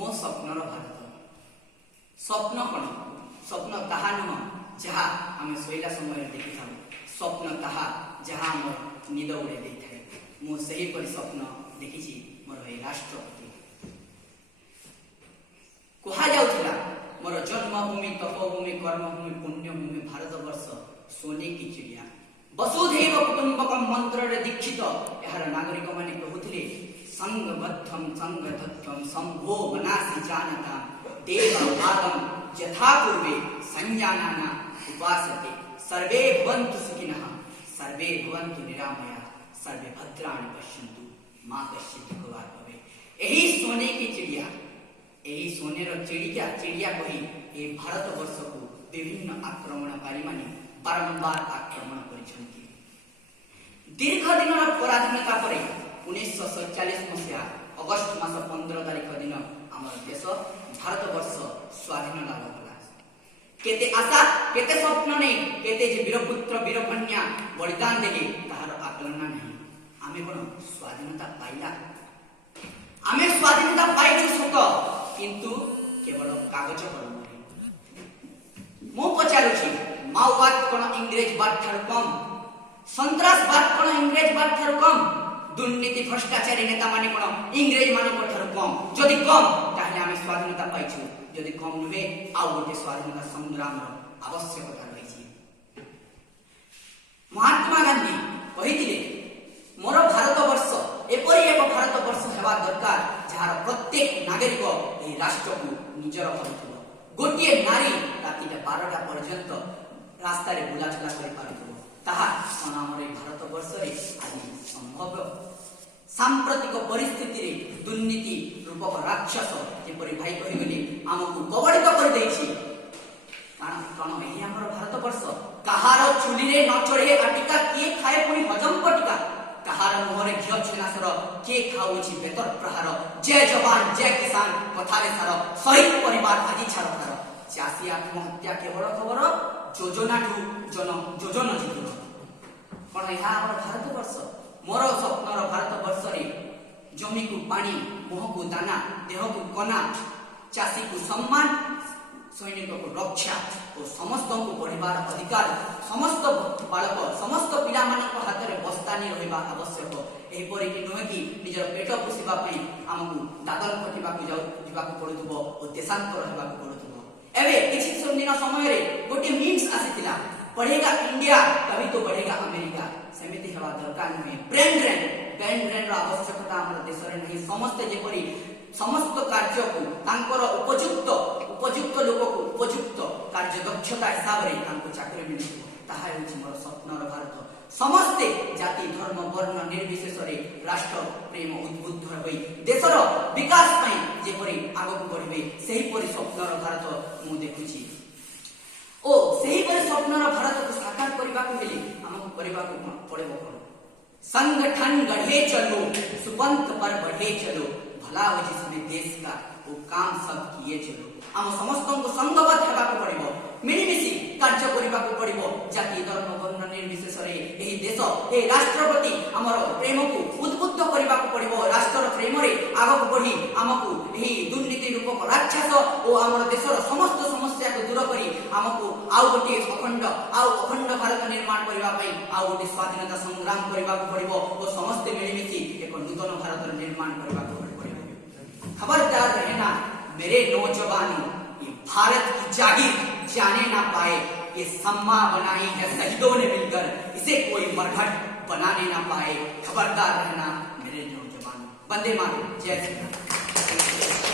मो स्वप्नर भारत स्वप्न कौन स्वप्न ताहा नुह जहाँ आम शोला समय देखी था स्वप्न ताहा जहाँ आम निद उड़े दे था मुझे स्वप्न देखी मोर ये राष्ट्रपति कहुला मोर जन्मभूमि तपोभूमि कर्मभूमि पुण्यभूमि भारत वर्ष सोने की चिड़िया वसुधैव कुटुंबकम मंत्र दीक्षित यार नागरिक माने कहते संगबद्धम संगतत्वम संभो मनासी जानता देव भागम यथा पूर्वे संजानाना उपासते सर्वे भवन्तु सुखिनः सर्वे भवन्तु निरामया सर्वे भद्राणि पश्यन्तु मां कश्चित् दुःखभाग् भवेत्। यही सोने की चिड़िया यही सोनेर चिड़िया कही ए भारत वर्ष को विभिन्न आक्रमणकारी माने बारंबार आक्रमण करिसेंति। दीर्घ दिन पराधीनता पर 1947 मसीहा अगस्त मास 15 तारिख दिन आम देश भारत वर्ष स्वाधीन लाभ कला। केते आशा केते स्वप्न नहीं केते जे वीरपुत्र वीरकन्या बलिदान देले ताहार आकलन नहीं। आमे कोन स्वाधीनता पाइला आमे स्वाधीनता पाइछु सत किंतु केवल कागज कलम। मु पचारुछि माओवाद कोन इंग्रेजवाद ठार कम सन्त्रासवाद कोन इंग्रेजवाद ठार कम दुर्नीति भ्रष्टाचारी नेता माने कोन इंग्रेज मानक ठार कम जदि कम ताहले आमे स्वाधीनता पाइछु जदि कम नुहे आउ गोटे स्वाधीनता संग्राम आवश्यकता रही। महात्मा गांधी कहिथिले मोर भारत वर्ष एपरि एक भारत वर्ष हेबा दरकार जहार प्रत्येक नागरिक ए राष्ट्र को निजर करुथबो गोटे नारी राति 12टा पर्यंत रास्ता रे बुलाचला करि पारुथबो ताहा हमर भारत वर्ष रे आज संभव। सांप्रतिक परिस्थिति रे दुर्नीति रूपक राक्षस जेपरि भाई कहिगले हमकु कबड़ित कर दैछि कारण एही हमर भारत वर्ष कहार चुली रे न चढ़े आटिका के खाए पुनी हजम पटिका कहार मुहरे घियो छेनासर के खाउछि बेतर प्रहार जय जवान जय किसान कथारे सार शहीद परिवार आदि छाड़कार चाषी आत्महत्या केवल खबर योजना योजना जीवन कौन यह आम भारत वर्ष मोर स्वप्नर भारत वर्ष रे जमी को पानी मुह को दाना देह को कना चाषी को सम्मान सैनिक को रक्षा और समस्त को पढ़ार अधिकार समस्त बालक समस्त पिला हाथ में बस्तानी रहा आवश्यक एहीपरि नुहे कि निजर पेट पोषिबा पई हमकु दादन खटिबा पड़ुथबो और देशांतर हेबाकु पड़ुथबो। एबे किछि दिन समय रे गोटे मीम्स आसीतिला पढ़ेगा इंडिया तभी तो बढ़ेगा अमेरिका सेमिति हेबा दरकार नुहे। ब्रेन ड्रेन आवश्यकता हमर देश रे नहीं समस्त जेपरि समस्त कार्य को तांकर उपयुक्त लोक को उपयुक्त कार्य दक्षता हिसाब रे तांको चाकरी मिलिबो ताहा हेउछि मोर स्वप्नर भारत। समस्ते जाति धर्म वर्ण निर्विशेष रे राष्ट्र प्रेम उद्बुद्ध होई देशर विकास पई जेपरि आगक बढ़िबे सेही परि स्वप्नर भारत मु देखुछि ओ सेही परि स्वप्नर भारत को साकार करबा को हेली हमकु करबा को पड़ेबो कोन संगठन गढ़े चलो सुपंथ पर बढ़े चलो भला हो जिसने देश का वो काम सब किए चलो आम समस्त को संगबद्ध हेबाकु पड़िबो मिलिमिशि कार्य करबाकु पड़िबो जाति धर्म वर्ण निर्विशेष रे एही देश ए राष्ट्रपति हमर प्रेम को उद्बुद्ध करबाकु पड़िबो राष्ट्र प्रेम रे आगक बढ़ी हमकु एही दुर्नीति रूपक राक्षस ओ हमर देशर समस्त समस्या को दूर करी हमकु आउ गोटे अखंड भारत निर्माण करबा पई आउ गोटे स्वाधीनता संग्राम करबाकु पड़िबो ओ समस्त मिलिमिशि एक नूतन भारत निर्माण करबाकु पड़िबो। खबरदार रहना मेरे नौजवानों ये भारत की जागीर जाने ना पाए ये सम्मा बनाई है शहीदों ने मिलकर इसे कोई मरघट बनाने ना पाए। खबरदार रहना मेरे नौजवानों। वंदे मातरम। जय श्री राम।